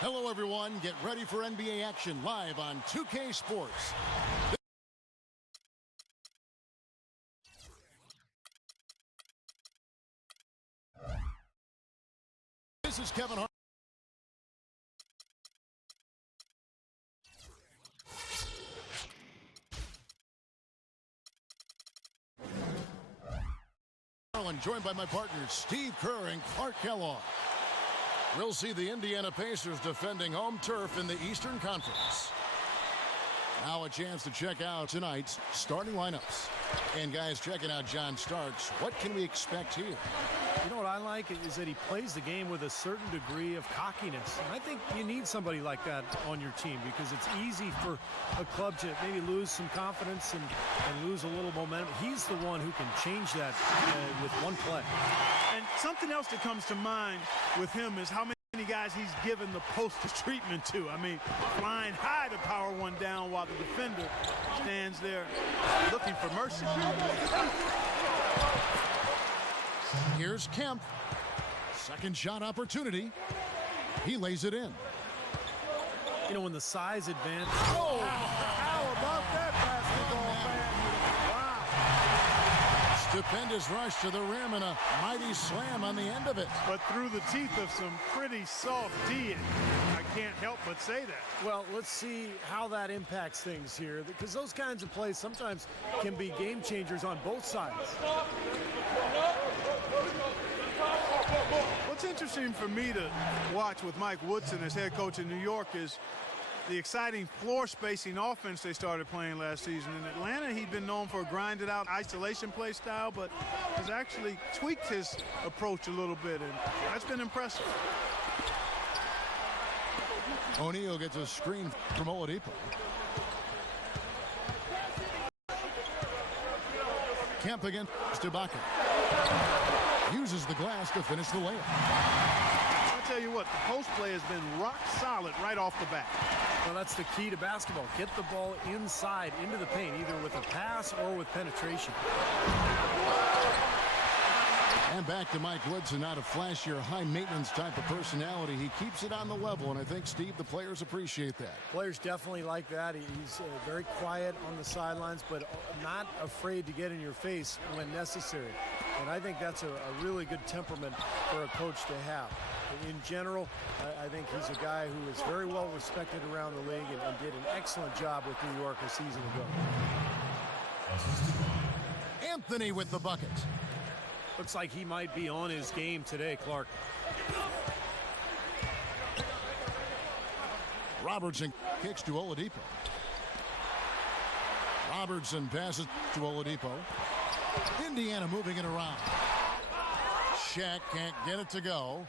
Hello, everyone. Get ready for NBA action live on 2K Sports. This is Kevin Hart. Joined by my partners, Steve Kerr and Clark Kellogg. We'll see the Indiana Pacers defending home turf in the Eastern Conference. Now a chance to check out tonight's starting lineups. And guys, checking out John Starks, what can we expect here? You know what I like is that he plays the game with a certain degree of cockiness. And I think you need somebody like that on your team because it's easy for a club to maybe lose some confidence and lose a little momentum. He's the one who can change that with one play. And something else that comes to mind with him is how many guys he's given the poster treatment to. I mean, flying high to power one down while the defender stands there looking for mercy. Here's Kemp. Second shot opportunity. He lays it in. You know, when the size advantage. Oh, how about that basketball, man? Wow. Stupendous rush to the rim and a mighty slam on the end of it. But through the teeth of some pretty soft D. I can't help but say that. Well, let's see how that impacts things here, because those kinds of plays sometimes can be game changers on both sides. What's interesting for me to watch with Mike Woodson as head coach in New York is the exciting floor spacing offense they started playing last season. In Atlanta, he'd been known for a grinded out isolation play style, but has actually tweaked his approach a little bit, and that's been impressive. O'Neal gets a screen from Oladipo. Kemp against Ibaka. Uses the glass to finish the layup. I'll tell you what, the post play has been rock solid right off the bat. Well, that's the key to basketball. Get the ball inside, into the paint, either with a pass or with penetration. And back to Mike Woodson, not a flashier, high-maintenance type of personality. He keeps it on the level, and I think, Steve, the players appreciate that. Players definitely like that. He's very quiet on the sidelines, but not afraid to get in your face when necessary. And I think that's a really good temperament for a coach to have. In general, I think he's a guy who is very well respected around the league and did an excellent job with New York a season ago. Anthony with the bucket. Looks like he might be on his game today, Clark. Robertson kicks to Oladipo. Robertson passes to Oladipo. Indiana moving it around. Shaq can't get it to go.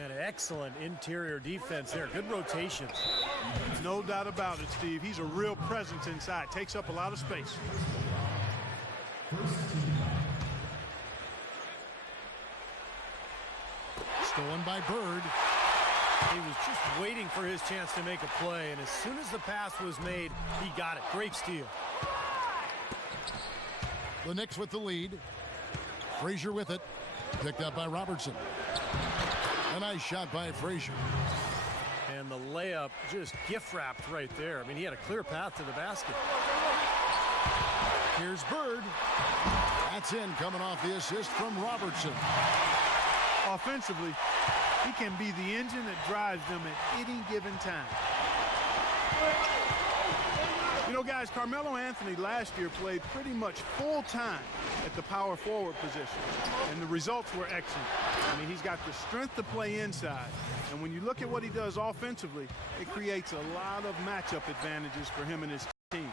And excellent interior defense there. Good rotations. No doubt about it, Steve. He's a real presence inside. Takes up a lot of space. Stolen by Bird. He was just waiting for his chance to make a play, and as soon as the pass was made, he got it. Great steal. The Knicks with the lead. Frazier with it. Picked up by Robertson. A nice shot by Frazier. And the layup just gift-wrapped right there. I mean, he had a clear path to the basket. Here's Bird. That's in, coming off the assist from Robertson. Offensively, he can be the engine that drives them at any given time. You know, guys, Carmelo Anthony last year played pretty much full time at the power forward position, and the results were excellent. I mean, he's got the strength to play inside, and when you look at what he does offensively, it creates a lot of matchup advantages for him and his team.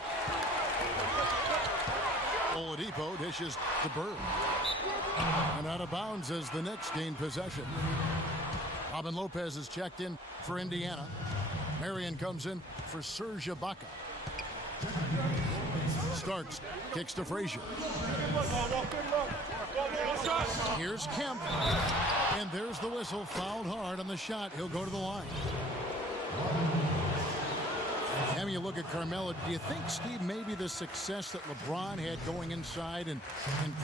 Oladipo dishes to Bird. And out of bounds as the Knicks gain possession. Robin Lopez is checked in for Indiana. Marion comes in for Serge Ibaka. Starks kicks to Frazier. Here's Kemp. And there's the whistle. Fouled hard on the shot. He'll go to the line. And when you look at Carmelo, do you think, Steve, maybe the success that LeBron had going inside and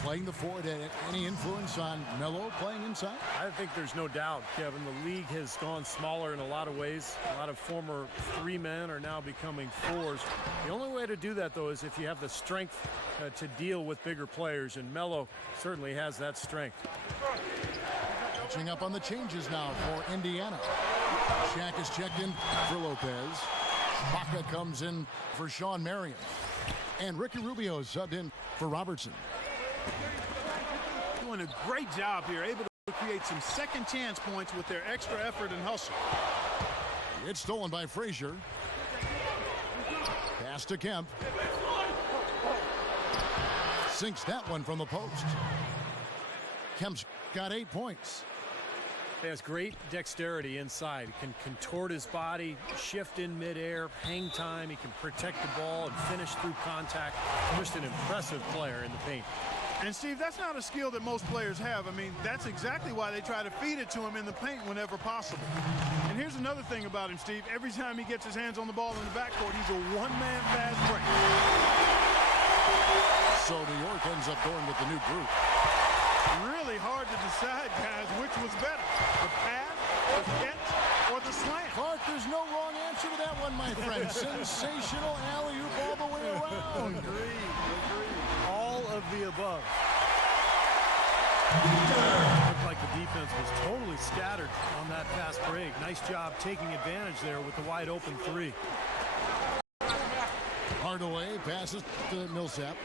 playing the forward had any influence on Melo playing inside? I think there's no doubt, Kevin. The league has gone smaller in a lot of ways. A lot of former 3 men are now becoming 4s. The only way to do that, though, is if you have the strength to deal with bigger players, and Melo certainly has that strength. Catching up on the changes now for Indiana. Shaq is checked in for Lopez. Baca comes in for Sean Marion. And Ricky Rubio is subbed in for Robertson. Doing a great job here, able to create some second chance points with their extra effort and hustle. It's stolen by Frazier. Pass to Kemp. Sinks that one from the post. Kemp's got 8 points. He has great dexterity inside. He can contort his body, shift in midair, hang time. He can protect the ball and finish through contact. Just an impressive player in the paint. And, Steve, that's not a skill that most players have. I mean, that's exactly why they try to feed it to him in the paint whenever possible. And here's another thing about him, Steve. Every time he gets his hands on the ball in the backcourt, he's a one-man fast break. So New York ends up going with the new group. Really hard to decide, guys, which was better, the pass, the catch, or the slam. Clark, there's no wrong answer to that one, my friend. Sensational alley-oop all the way around. Agreed. All of the above. Looked like the defense was totally scattered on that fast break. Nice job taking advantage there with the wide open 3. Hardaway passes to Millsap.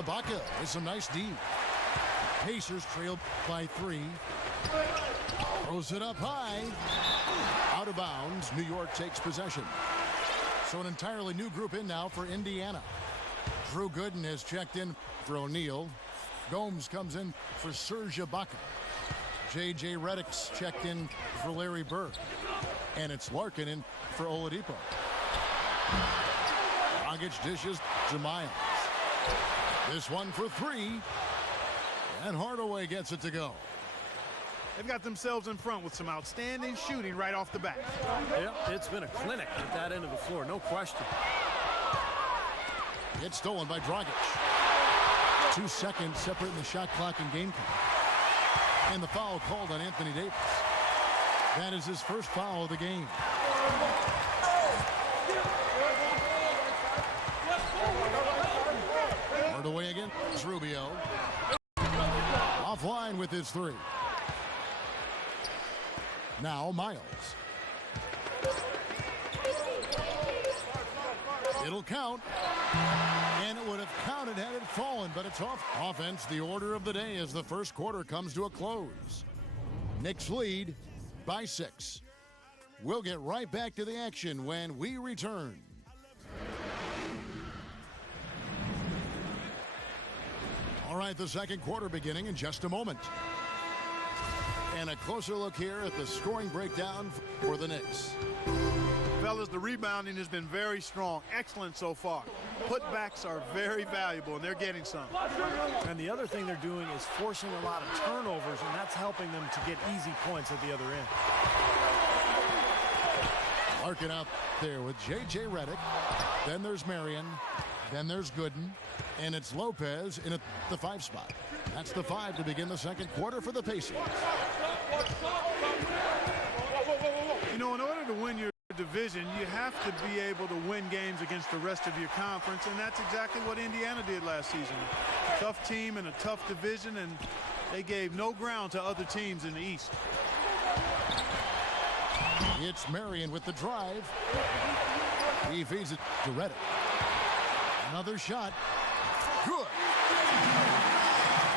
Ibaka with some nice D. Pacers trailed by 3. Throws it up high. Out of bounds. New York takes possession. So an entirely new group in now for Indiana. Drew Gooden has checked in for O'Neal. Gomes comes in for Serge Ibaka. J.J. Redick's checked in for Larry Bird. And it's Larkin in for Oladipo. Dragic dishes to Miles. This one for 3. And Hardaway gets it to go. They've got themselves in front with some outstanding shooting right off the bat. Yep, it's been a clinic at that end of the floor, no question. It's stolen by Dragic. 2 seconds separating the shot clock and game clock. And the foul called on Anthony Davis. That is his first foul of the game. Hardaway against Rubio. Offline with his 3. Now Miles. It'll count. And it would have counted had it fallen, but it's off. Offense, the order of the day as the first quarter comes to a close. Knicks lead by 6. We'll get right back to the action when we return. All right, the second quarter beginning in just a moment. And a closer look here at the scoring breakdown for the Knicks. Fellas, the rebounding has been very strong. Excellent so far. Putbacks are very valuable, and they're getting some. And the other thing they're doing is forcing a lot of turnovers, and that's helping them to get easy points at the other end. Larkin out there with J.J. Redick. Then there's Marion. Then there's Gooden. And it's Lopez in at the 5 spot. That's the 5 to begin the second quarter for the Pacers. You know, in order to win your division, you have to be able to win games against the rest of your conference, and that's exactly what Indiana did last season. Tough team in a tough division, and they gave no ground to other teams in the East. It's Marion with the drive. He feeds it to Redick. Another shot. Good.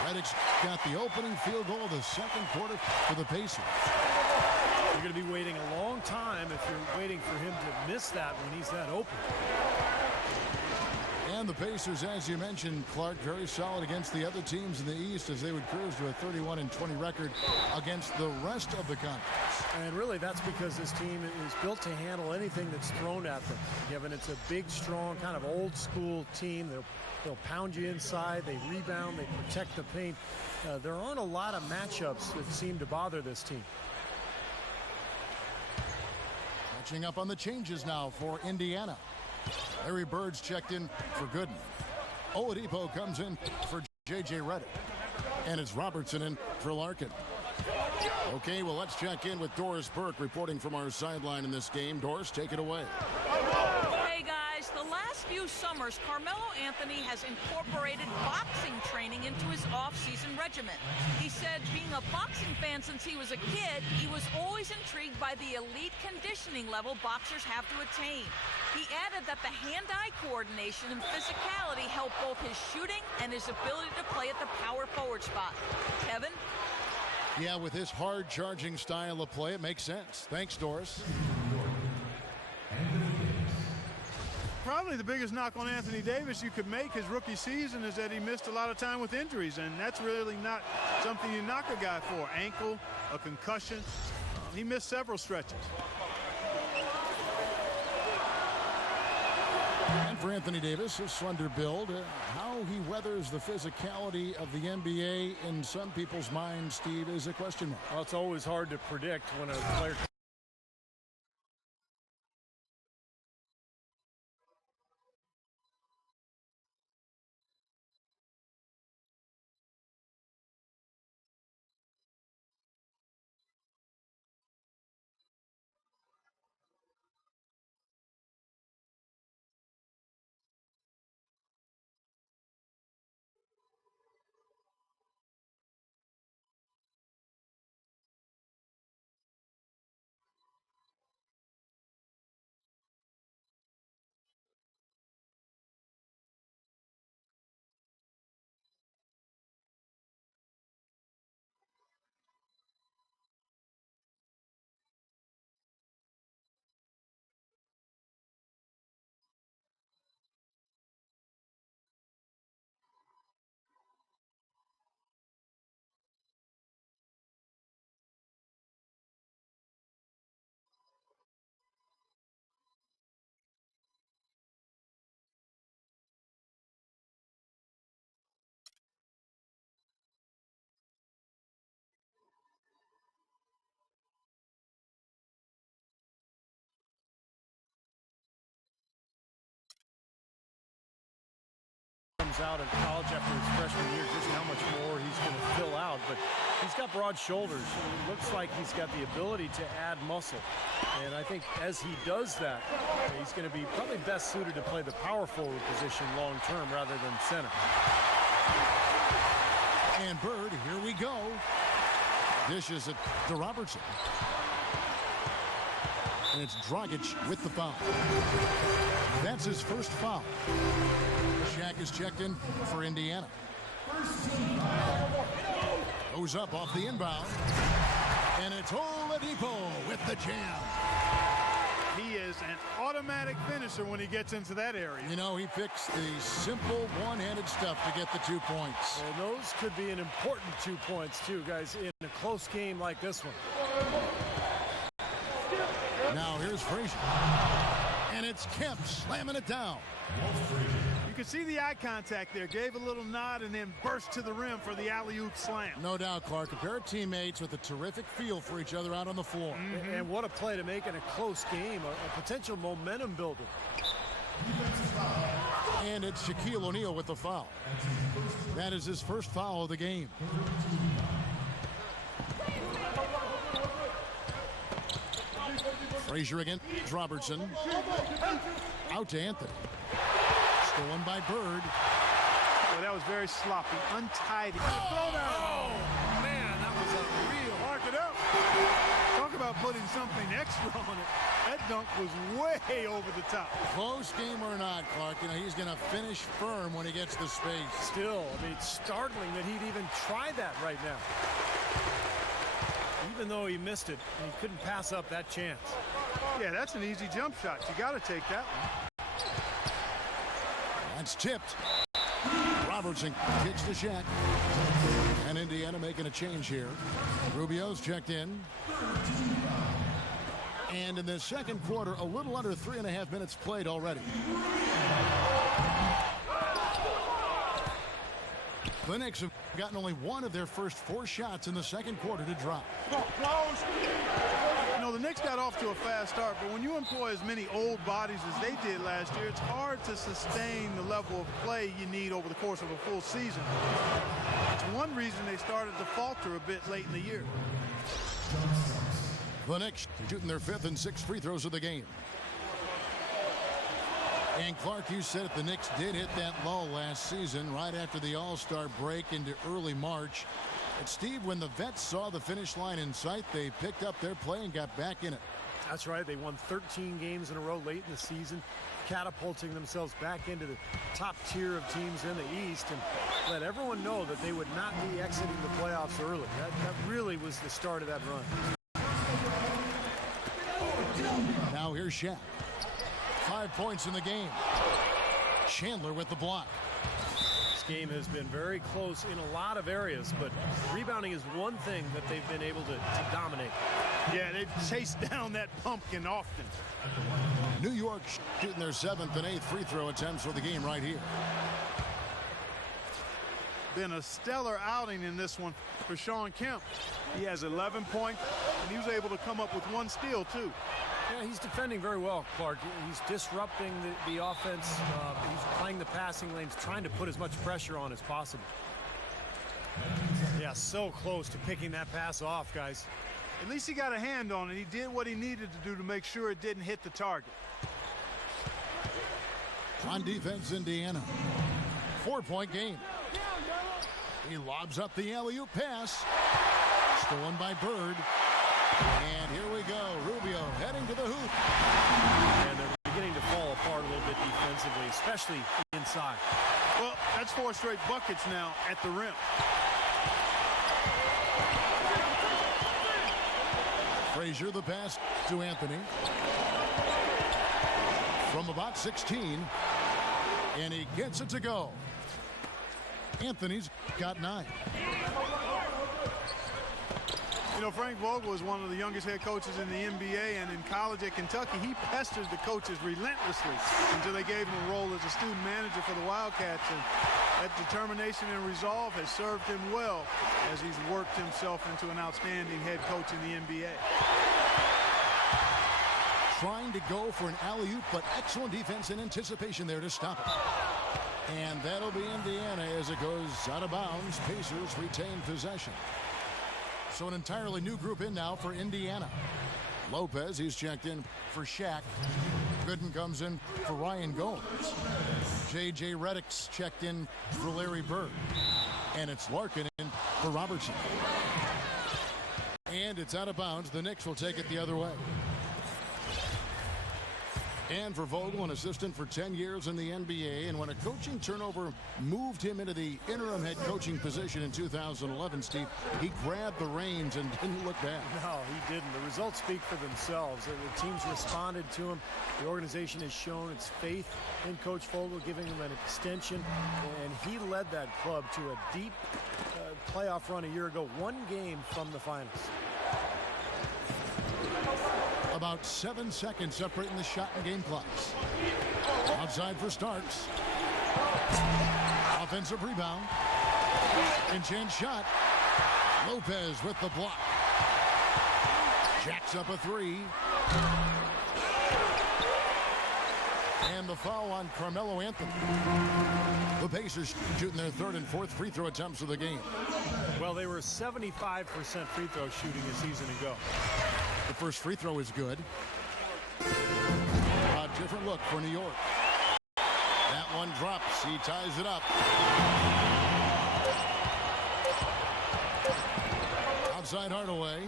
Redick's got the opening field goal of the second quarter for the Pacers. You're going to be waiting a long time if you're waiting for him to miss that when he's that open. And the Pacers, as you mentioned, Clark, very solid against the other teams in the East as they would cruise to a 31-20 record against the rest of the conference. And really, that's because this team is built to handle anything that's thrown at them. Given it's a big, strong, kind of old-school team. They'll pound you inside. They rebound. They protect the paint. There aren't a lot of matchups that seem to bother this team. Catching up on the changes now for Indiana. Larry Bird's checked in for Gooden. Oladipo comes in for J.J. Redick. And it's Robertson in for Larkin. Okay, well, let's check in with Doris Burke reporting from our sideline in this game. Doris, take it away. Hey, guys, the last few summers, Carmelo Anthony has incorporated boxing training into his off-season regimen. He said being a boxing fan since he was a kid, he was always intrigued by the elite conditioning level boxers have to attain. He added that the hand-eye coordination and physicality help both his shooting and his ability to play at the power forward spot. Kevin? Yeah, with his hard-charging style of play, it makes sense. Thanks, Doris. Probably the biggest knock on Anthony Davis you could make his rookie season is that he missed a lot of time with injuries, and that's really not something you knock a guy for. Ankle, a concussion. He missed several stretches. And for Anthony Davis, his slender build, how he weathers the physicality of the NBA in some people's minds, Steve, is a question mark. Well, it's always hard to predict when a player out of college after his freshman year, just how much more he's going to fill out. But he's got broad shoulders. It looks like he's got the ability to add muscle. And I think as he does that, he's going to be probably best suited to play the power forward position long term rather than center. And Bird, here we go. Dishes it to Robertson. And it's Dragic with the foul. That's his first foul. Shaq is checked in for Indiana. Goes up off the inbound. And it's Oladipo with the jam. He is an automatic finisher when he gets into that area. You know, he picks the simple one-handed stuff to get the 2 points. Well, those could be an important 2 points, too, guys, in a close game like this one. Now here's Frazier. And it's Kemp slamming it down. You can see the eye contact there. Gave a little nod and then burst to the rim for the alley-oop slam. No doubt, Clark. A pair of teammates with a terrific feel for each other out on the floor. And what a play to make in a close game, a potential momentum builder. And it's Shaquille O'Neal with the foul. That is his first foul of the game. Frazier against Robertson. Out to Anthony. Stolen by Bird. Well, that was very sloppy, untidy. Oh, man, that was unreal. Mark it up. Talk about putting something extra on it. That dunk was way over the top. Close game or not, Clark, you know, he's going to finish firm when he gets the space. Still, I mean, it's startling that he'd even try that right now. Even though he missed it, he couldn't pass up that chance. Yeah, that's an easy jump shot. You got to take that one. That's tipped. Robertson kicks to Shaq. And Indiana making a change here. Rubio's checked in. And in the second quarter, a little under 3.5 minutes played already. The Knicks have gotten only one of their first 4 shots in the second quarter to drop. know, the Knicks got off to a fast start, but when you employ as many old bodies as they did last year, it's hard to sustain the level of play you need over the course of a full season. It's one reason they started to falter a bit late in the year. The Knicks shooting their 5th and 6th free throws of the game. And Clark, you said it, the Knicks did hit that lull last season right after the All-Star break into early March. But Steve, when the vets saw the finish line in sight, they picked up their play and got back in it. That's right. They won 13 games in a row late in the season, catapulting themselves back into the top tier of teams in the East, and let everyone know that they would not be exiting the playoffs early. That really was the start of that run. Now here's Shaq. 5 points in the game. Chandler with the block. This game has been very close in a lot of areas, but rebounding is one thing that they've been able to dominate. Yeah, they've chased down that pumpkin often. New York shooting their 7th and 8th free throw attempts for the game right here. Been a stellar outing in this one for Shawn Kemp. He has 11 points, and he was able to come up with 1 steal, too. Yeah, he's defending very well, Clark. He's disrupting the offense. He's playing the passing lanes, trying to put as much pressure on as possible. Yeah, so close to picking that pass off, guys. At least he got a hand on it. He did what he needed to do to make sure it didn't hit the target. On defense, Indiana. 4-point game. He lobs up the alley-oop pass. Stolen by Bird. And here we go. Rubio heading to the hoop. And they're beginning to fall apart a little bit defensively, especially inside. Well, that's 4 straight buckets now at the rim. Frazier the pass to Anthony. From about 16. And he gets it to go. Anthony's got 9. You know, Frank Vogel is one of the youngest head coaches in the NBA, and in college at Kentucky, he pestered the coaches relentlessly until they gave him a role as a student manager for the Wildcats. And that determination and resolve has served him well as he's worked himself into an outstanding head coach in the NBA. Trying to go for an alley-oop, but excellent defense and anticipation there to stop it. And that'll be Indiana as it goes out of bounds. Pacers retain possession. So an entirely new group in now for Indiana. Lopez, he's checked in for Shaq. Gooden comes in for Ryan Gomes. J.J. Redick's checked in for Larry Bird. And it's Larkin in for Robertson. And it's out of bounds. The Knicks will take it the other way. And for Vogel, an assistant for 10 years in the NBA, and when a coaching turnover moved him into the interim head coaching position in 2011, Steve, he grabbed the reins and didn't look back. No, he didn't. The results speak for themselves. The teams responded to him. The organization has shown its faith in Coach Vogel, giving him an extension, and he led that club to a deep playoff run a year ago, 1 game from the finals. About 7 seconds separating the shot and game clocks. Outside for Starks. Offensive rebound. And chance shot. Lopez with the block. Jacks up a 3. And the foul on Carmelo Anthony. The Pacers shooting their 3rd and 4th free throw attempts of the game. Well, they were 75% free throw shooting a season ago. The first free throw is good. A different look for New York. That one drops. He ties it up. Outside Hardaway.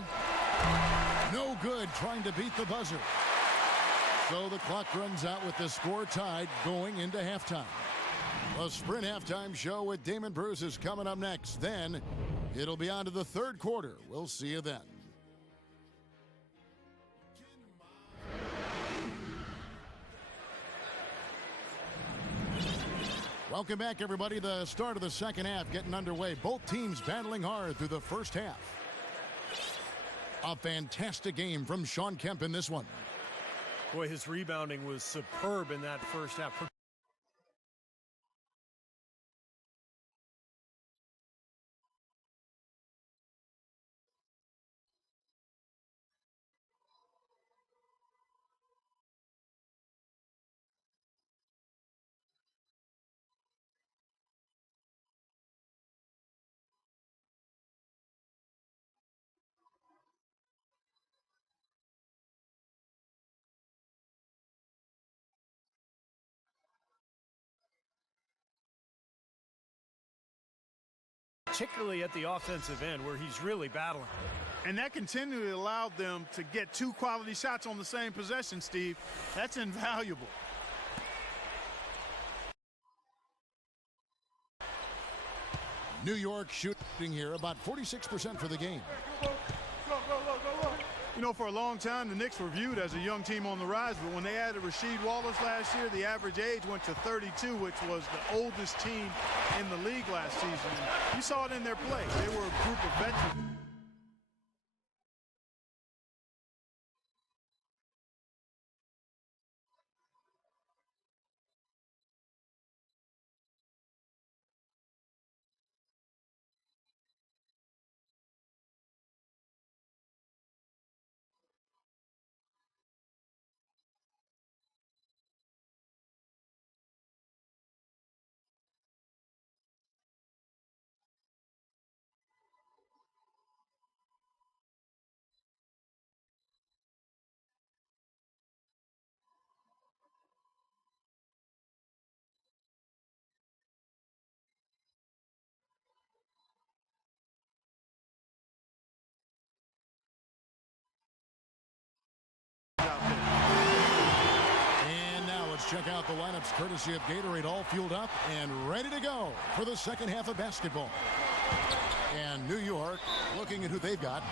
No good, trying to beat the buzzer. So the clock runs out with the score tied going into halftime. The Sprint Halftime Show with Damon Bruce is coming up next. Then it'll be on to the 3rd quarter. We'll see you then. Welcome back, everybody. The start of the 2nd half getting underway. Both teams battling hard through the first half. A fantastic game from Shawn Kemp in this one. Boy, his rebounding was superb in that first half. particularly at the offensive end where he's really battling. And that continually allowed them to get 2 quality shots on the same possession, Steve. That's invaluable. New York shooting here about 46% for the game. You know, for a long time, the Knicks were viewed as a young team on the rise, but when they added Rasheed Wallace last year, the average age went to 32, which was the oldest team in the league last season. And you saw it in their play. They were a group of veterans. And now let's check out the lineups courtesy of Gatorade, all fueled up and ready to go for the second half of basketball. And New York looking at who they've got.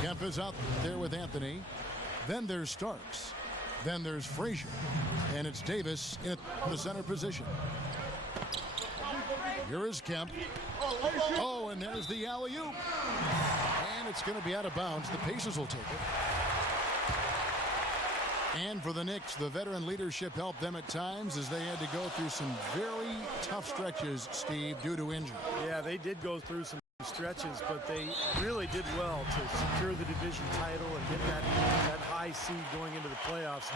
Kemp is out there with Anthony. Then there's Starks. Then there's Frazier. And it's Davis in the center position. Here is Kemp. Oh, and there's the alley-oop. And it's going to be out of bounds. The Pacers will take it. And for the Knicks, the veteran leadership helped them at times as they had to go through some very tough stretches, Steve, due to injury. Yeah, they did go through some stretches, but they really did well to secure the division title and get that high seed going into the playoffs.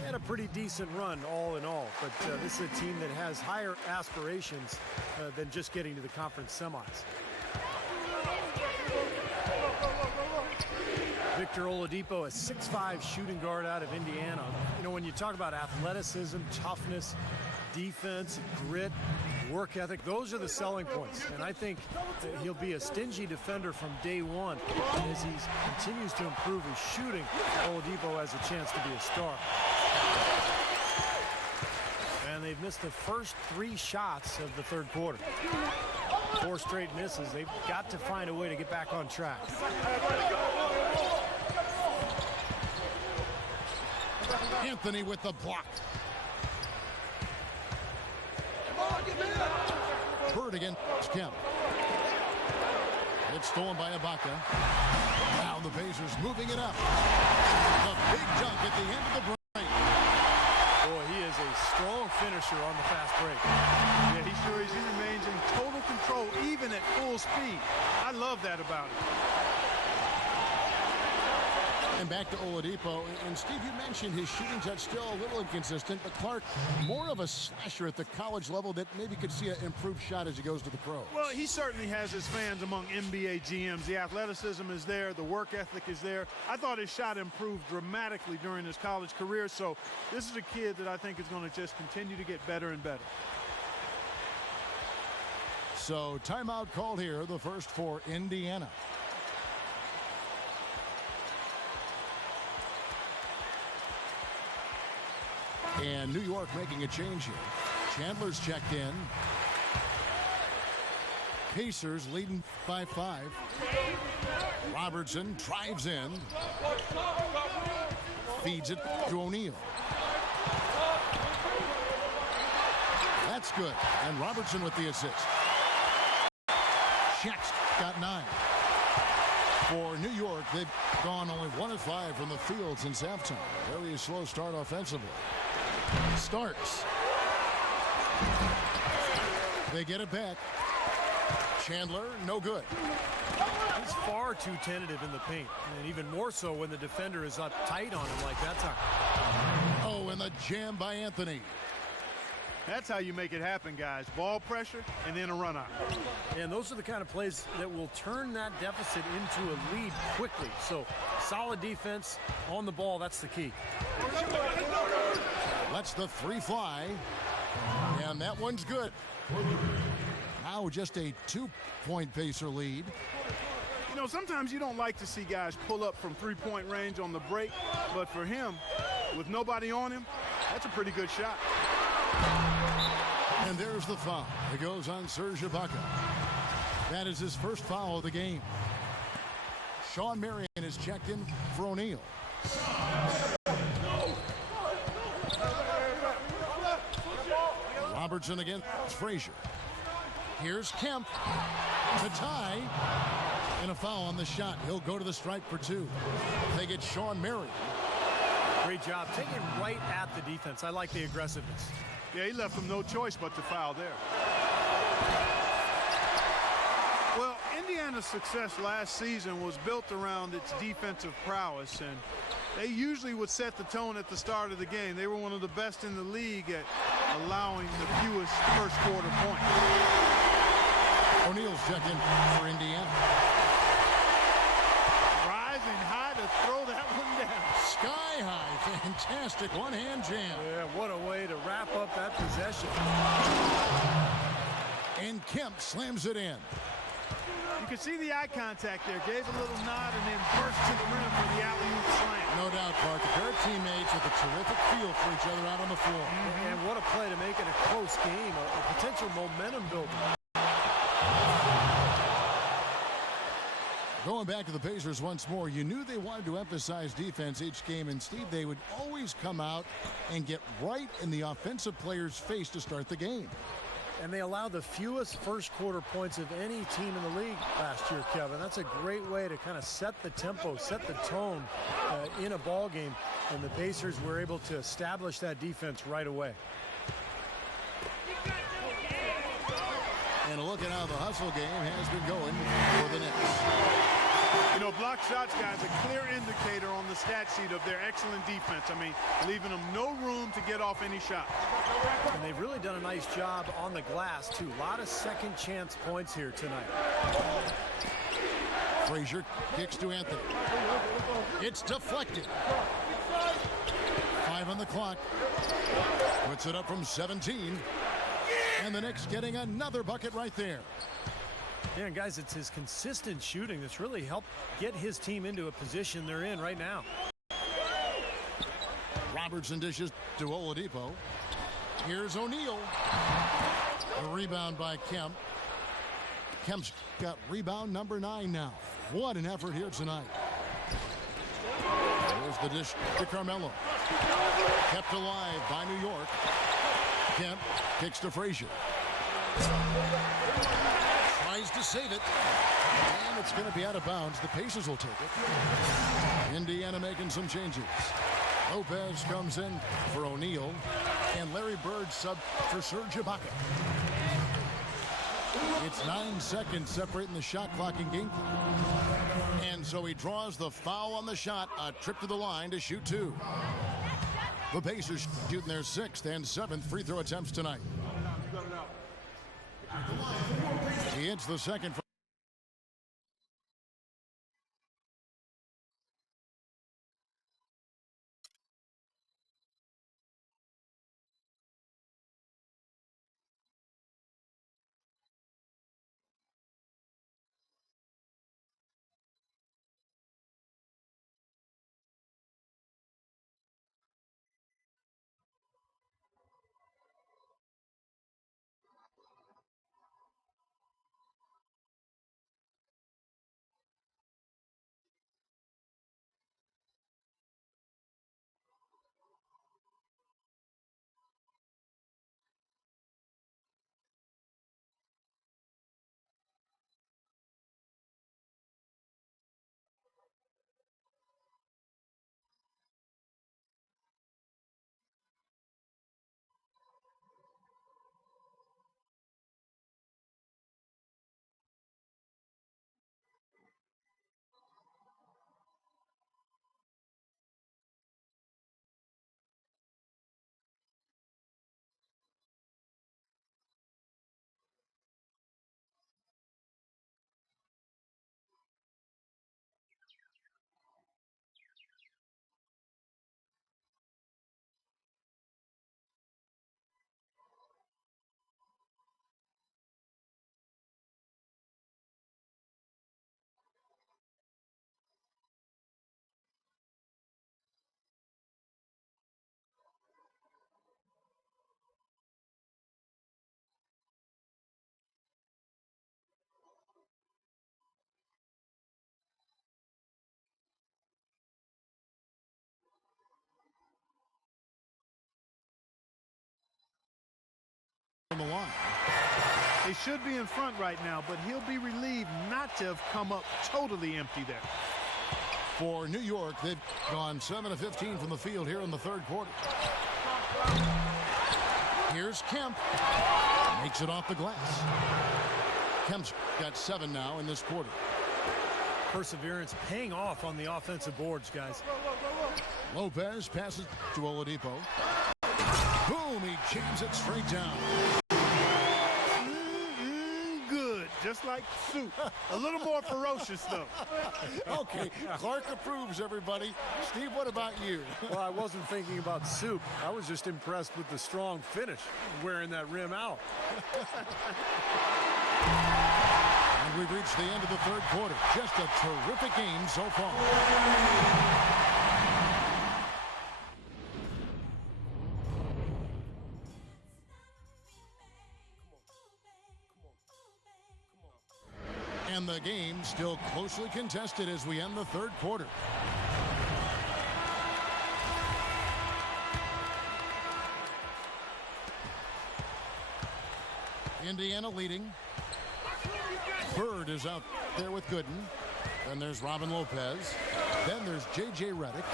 They had a pretty decent run all in all, but this is a team that has higher aspirations than just getting to the conference semis. Victor Oladipo, a 6'5" shooting guard out of Indiana. You know, when you talk about athleticism, toughness, defense, grit, work ethic, those are the selling points. And I think that he'll be a stingy defender from day one. And as he continues to improve his shooting, Oladipo has a chance to be a star. And they've missed the first 3 shots of the third quarter. 4 straight misses. They've got to find a way to get back on track. Anthony with the block. Bird against Kemp. It's stolen by Ibaka. Now the Pacers moving it up. The big dunk at the end of the break. Boy, he is a strong finisher on the fast break. Yeah, he sure is. He remains in total control, even at full speed. I love that about him. And back to Oladipo. And Steve, you mentioned his shooting touch still a little inconsistent, but Clark, more of a slasher at the college level that maybe could see an improved shot as he goes to the pros. Well, he certainly has his fans among NBA GMs. The athleticism is there. The work ethic is there. I thought his shot improved dramatically during his college career. So this is a kid that I think is going to just continue to get better and better. So timeout called here, the first for Indiana. And New York making a change here. Chandler's checked in. Pacers leading by 5. Robertson drives in. Feeds it to O'Neal. That's good. And Robertson with the assist. Shaq's got 9. For New York, they've gone only 1 of 5 from the field since halftime. Very slow start offensively. Starks. They get it back. Chandler, no good. He's far too tentative in the paint, and even more so when the defender is up tight on him like that time. Oh, and the jam by Anthony. That's how you make it happen, guys. Ball pressure and then a run out. And those are the kind of plays that will turn that deficit into a lead quickly. So solid defense on the ball, that's the key. Lets the 3 fly. And that one's good. Now Now with just a 2-point Pacer lead. You know, sometimes you don't like to see guys pull up from three-point range on the break, but for him, with nobody on him, that's a pretty good shot. And there's the foul. It goes on Serge Ibaka. That is his first foul of the game. Sean Marion is checked in for O'Neal. Robertson against Frazier. Here's Kemp to tie. And a foul on the shot. He'll go to the stripe for 2. They get Sean Marion. Great job taking right at the defense. I like the aggressiveness. Yeah, he left them no choice but to foul there. Well, Indiana's success last season was built around its defensive prowess, and they usually would set the tone at the start of the game. They were one of the best in the league at allowing the fewest first quarter points. O'Neal's checked in for Indiana. Rising high to throw that one down. Sky high, fantastic one-hand jam. Yeah, what a way to wrap up that possession. And Kemp slams it in. You can see the eye contact there. Gave a little nod and then burst to the rim for the alley-oop slam. No doubt, Park. A pair of teammates with a terrific feel for each other out on the floor. And what a play to make it a close game, a potential momentum builder. Going back to the Pacers once more, you knew they wanted to emphasize defense each game, and Steve, they would always come out and get right in the offensive player's face to start the game. And they allowed the fewest first quarter points of any team in the league last year, Kevin. That's a great way to kind of set the tempo, set the tone in a ball game. And the Pacers were able to establish that defense right away. And a look at how the hustle game has been going for the Knicks. You know, block shots, guys, a clear indicator on the stat sheet of their excellent defense. I mean, leaving them no room to get off any shots. And they've really done a nice job on the glass, too. A lot of second chance points here tonight. Frazier kicks to Anthony. It's deflected. 5 on the clock. Puts it up from 17. And the Knicks getting another bucket right there. Yeah, and guys, it's his consistent shooting that's really helped get his team into a position they're in right now. Robertson dishes to Oladipo. Here's O'Neal. A rebound by Kemp. Kemp's got rebound number 9 now. What an effort here tonight. There's the dish to Carmelo. Kept alive by New York. Kemp kicks to Frazier. Tries to save it. And it's going to be out of bounds. The Pacers will take it. Indiana making some changes. Lopez comes in for O'Neal. And Larry Bird sub for Serge Ibaka. It's 9 seconds separating the shot clock and game clock. And so he draws the foul on the shot. A trip to the line to shoot 2. The Pacers shooting their 6th and 7th free throw attempts tonight. He hits the second. They should be in front right now, but he'll be relieved not to have come up totally empty there. For New York, they've gone 7 of 15 from the field here in the third quarter. Here's Kemp. Makes it off the glass. Kemp's got 7 now in this quarter. Perseverance paying off on the offensive boards, guys. Lopez passes to Oladipo. Boom, he jams it straight down. Good, just like soup. A little more ferocious, though. Okay, Clark approves, everybody. Steve, what about you? Well, I wasn't thinking about soup. I was just impressed with the strong finish, wearing that rim out. And we've reached the end of the third quarter. Just a terrific game so far. And the game still closely contested as we end the third quarter. Indiana leading. Bird is out there with Gooden. Then there's Robin Lopez. Then there's J.J. Redick.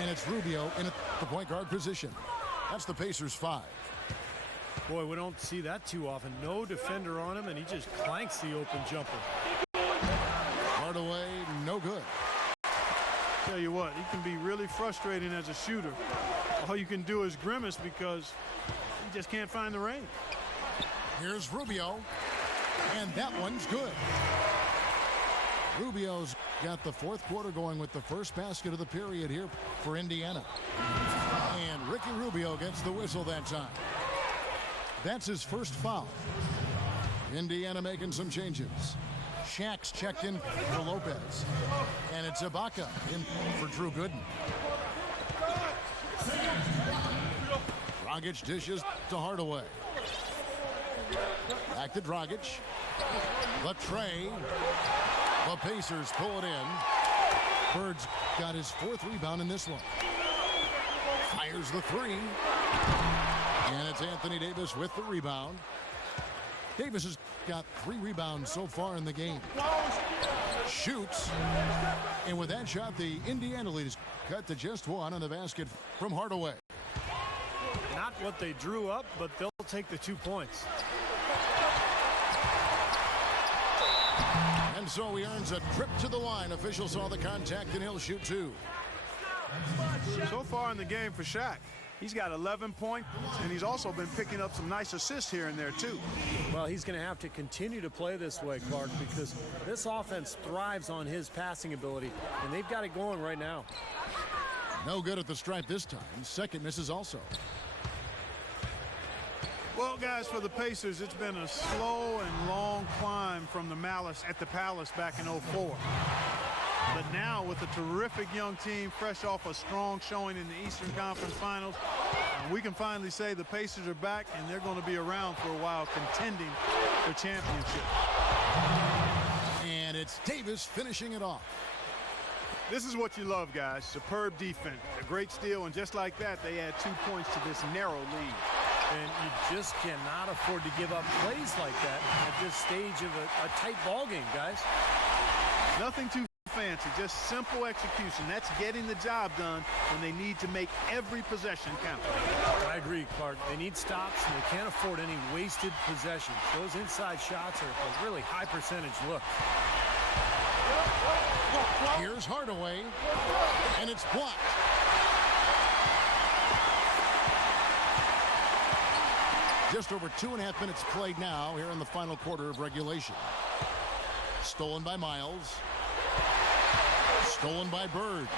And it's Rubio in the point guard position. That's the Pacers' 5. Boy, we don't see that too often. No defender on him, and he just clanks the open jumper. Hardaway, no good. Tell you what, he can be really frustrating as a shooter. All you can do is grimace because he just can't find the range. Here's Rubio, and that one's good. Rubio's got the fourth quarter going with the first basket of the period here for Indiana. And Ricky Rubio gets the whistle that time. That's his first foul. Indiana making some changes. Shaq's checked in for Lopez. And it's Ibaka in for Drew Gooden. Dragic dishes to Hardaway. Back to Dragic. The tray. The Pacers pull it in. Bird's got his 4th rebound in this one. Fires the 3. And it's Anthony Davis with the rebound. Davis has got 3 rebounds so far in the game. Shoots. And with that shot, the Indiana lead is cut to just 1 on the basket from Hardaway. Not what they drew up, but they'll take the 2 points. And so he earns a trip to the line. Official saw the contact, and he'll shoot 2. So far in the game for Shaq, he's got 11 points, and he's also been picking up some nice assists here and there, too. Well, he's going to have to continue to play this way, Clark, because this offense thrives on his passing ability, and they've got it going right now. No good at the stripe this time. Second misses also. Well, guys, for the Pacers, it's been a slow and long climb from the Malice at the Palace back in '04. But now, with a terrific young team, fresh off a strong showing in the Eastern Conference Finals, we can finally say the Pacers are back, and they're going to be around for a while contending for championship. And it's Davis finishing it off. This is what you love, guys. Superb defense, a great steal, and just like that, they add 2 points to this narrow lead. And you just cannot afford to give up plays like that at this stage of a tight ball game, guys. Nothing too fancy, just simple execution. That's getting the job done when they need to make every possession count. I agree, Clark. They need stops, and they can't afford any wasted possessions. Those inside shots are a really high percentage look. Here's Hardaway, and it's blocked. Just over 2.5 minutes played now here in the final quarter of regulation. Stolen by Miles. Stolen by Bird.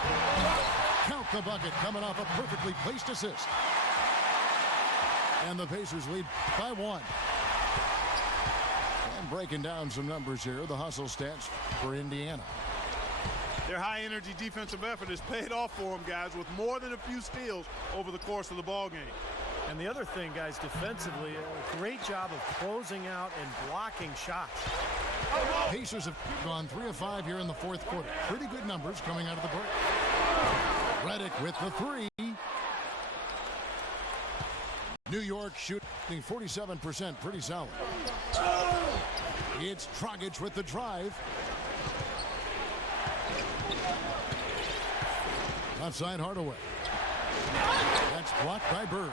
Count the bucket coming off a perfectly placed assist. And the Pacers lead by 1. And breaking down some numbers here, the hustle stats for Indiana. Their high-energy defensive effort has paid off for them, guys, with more than a few steals over the course of the ball game. And the other thing, guys, defensively, a great job of closing out and blocking shots. Pacers have gone 3 of 5 here in the fourth quarter. Pretty good numbers coming out of the break. Redick with the 3. New York shooting 47%, pretty solid. It's Dragic with the drive. Outside Hardaway. That's blocked by Bird.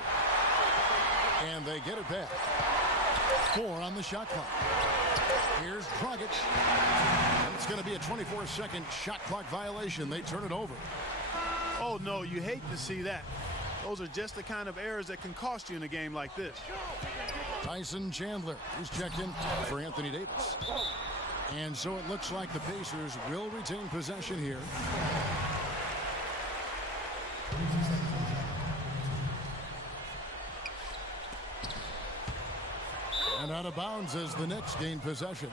And they get it back. 4 on the shot clock. Here's Dragic. It's going to be a 24-second shot clock violation. They turn it over. Oh, no, you hate to see that. Those are just the kind of errors that can cost you in a game like this. Tyson Chandler is checked in for Anthony Davis. And so it looks like the Pacers will retain possession here. And out of bounds as the Knicks gain possession.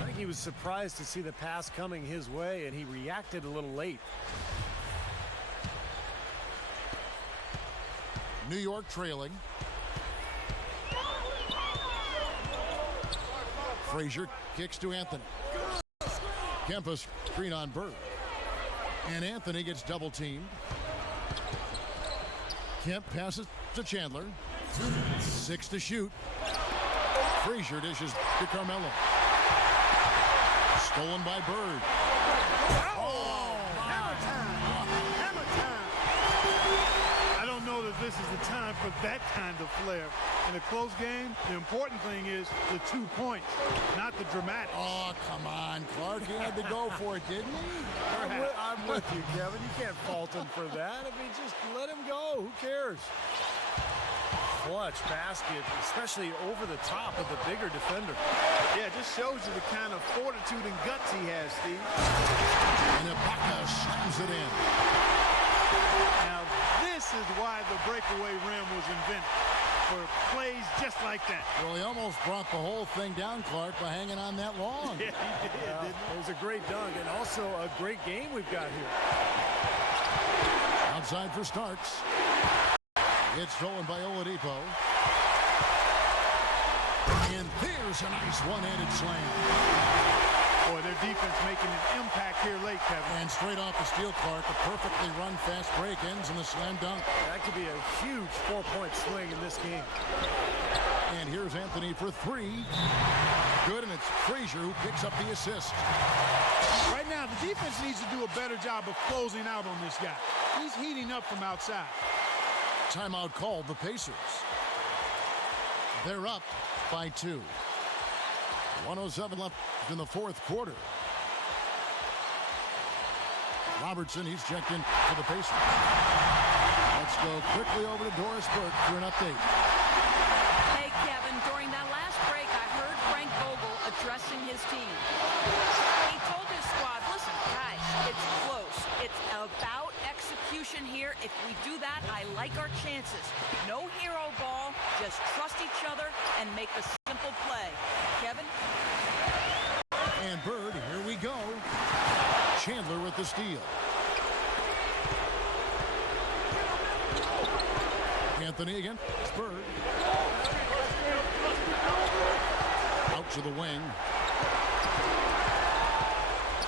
I think he was surprised to see the pass coming his way, and he reacted a little late. New York trailing. Frazier kicks to Anthony. Kempa screen on Bird. And Anthony gets double teamed. Kemp passes to Chandler. 6 to shoot. Frazier dishes to Carmelo. Stolen by Bird. Oh, hammer time. Hammer time. I don't know that this is the time for that kind of flair. In a close game, the important thing is the 2 points, not the dramatic. Oh, come on, Clark. He had to go for it, didn't he? I'm with you, Kevin. You can't fault him for that. I mean, just let him go. Who cares? Clutch basket, especially over the top of the bigger defender. Yeah, it just shows you the kind of fortitude and guts he has, Steve. And Ibaka slams it in. Now, this is why the breakaway rim was invented, for plays just like that. Well, he almost brought the whole thing down, Clark, by hanging on that long. Yeah, he did, didn't he? It was a great dunk and also a great game we've got here. Outside for Starks. It's stolen by Oladipo. And there's a nice one-handed slam. Boy, their defense making an impact here late, Kevin. And straight off the steal, Clark, a perfectly run fast break ends in the slam dunk. That could be a huge 4-point swing in this game. And here's Anthony for 3. Good, and it's Frazier who picks up the assist. Right now, the defense needs to do a better job of closing out on this guy. He's heating up from outside. Timeout called the Pacers. They're up by 2. 107 left in the fourth quarter. Robertson, he's checked in for the Pacers. Let's go quickly over to Doris Burke for an update. Hey, Kevin, during that last break, I heard Frank Vogel addressing his team. He told his squad, listen, guys, it's close. It's about execution here. If we do that, I like our chances. No hero ball, just trust each other and make a simple play. Kevin? And Bird, here we go. Chandler with the steal. Anthony again. Bird. Out to the wing.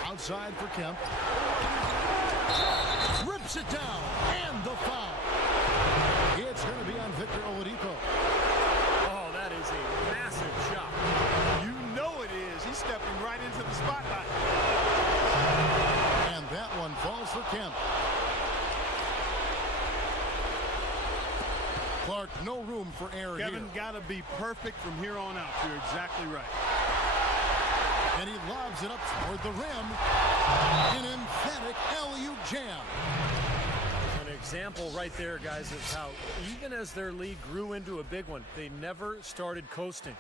Outside for Kemp. Rips it down. And the foul. It's going to be on Victor Oladipo. Oh, that is a massive shot. You know it is. He's stepping right into the spotlight. And that one falls for Kemp. Clark, no room for error here. Kevin got to be perfect from here on out. You're exactly right. And he lobs it up toward the rim. An emphatic alley-oop jam. An example right there, guys, of how even as their lead grew into a big one, they never started coasting.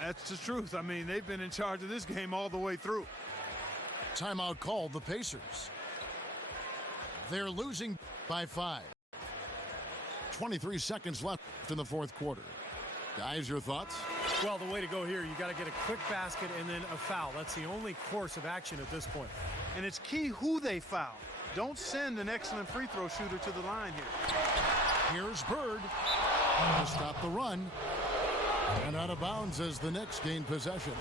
That's the truth. I mean, they've been in charge of this game all the way through. Timeout called the Pacers. They're losing by 5. 23 seconds left in the fourth quarter. Guys, your thoughts? Well, the way to go here, you got to get a quick basket and then a foul. That's the only course of action at this point. And it's key who they foul. Don't send an excellent free throw shooter to the line here. Here's Bird to stop the run. And out of bounds as the Knicks gain possession.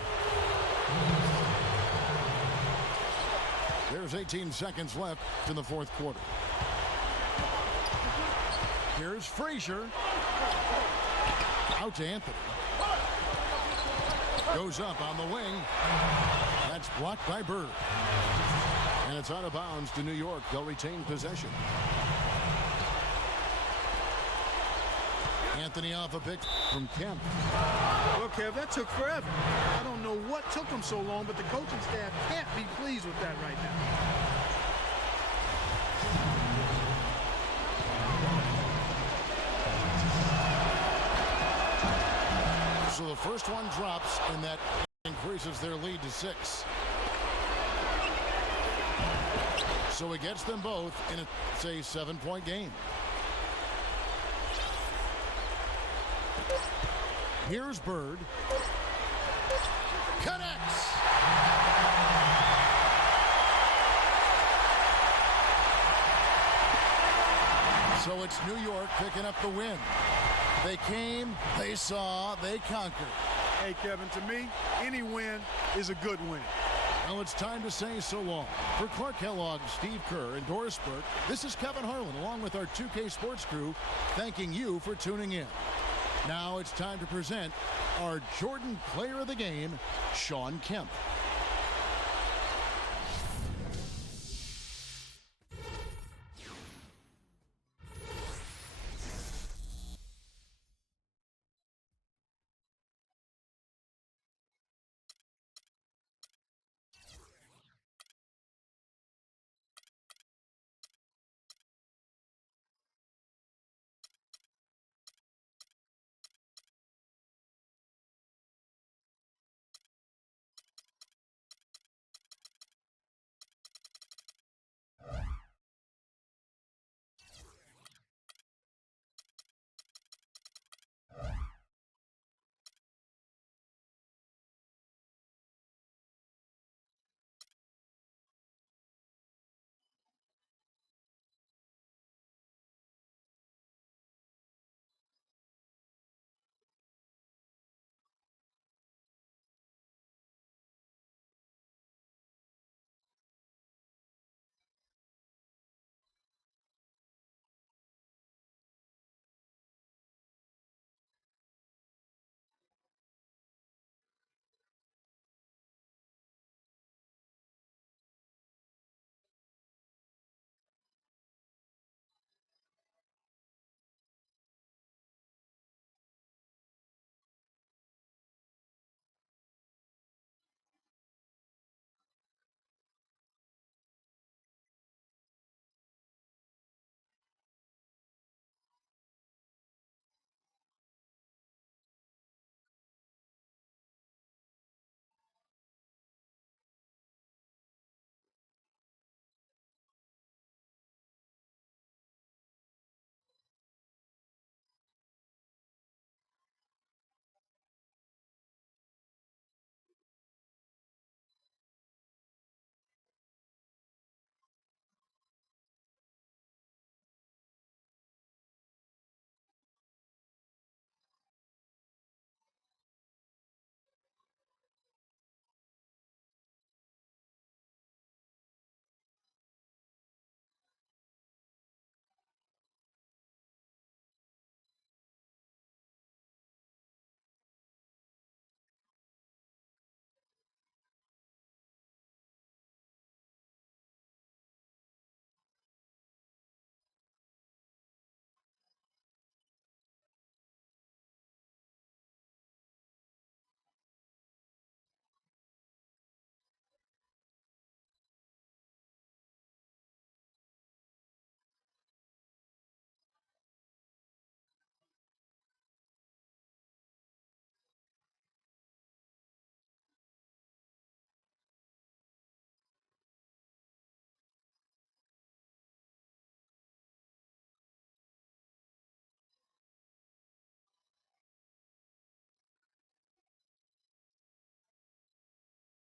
There's 18 seconds left in the fourth quarter. Here's Frazier. Out to Anthony. Goes up on the wing. That's blocked by Bird. And it's out of bounds to New York. They'll retain possession. Anthony off a pick from Kemp. Well, Kev, that took forever. I don't know what took them so long, but the coaching staff can't be pleased with that right now. So the first one drops, and that increases their lead to 6. So it gets them both in a 7-point game. Here's Bird. Connects. So it's New York picking up the win. They came, they saw, they conquered. Hey, Kevin, to me, any win is a good win. Now it's time to say so long. For Clark Kellogg, Steve Kerr, and Doris Burke, this is Kevin Harlan along with our 2K Sports crew thanking you for tuning in. Now it's time to present our Jordan Player of the Game, Shawn Kemp.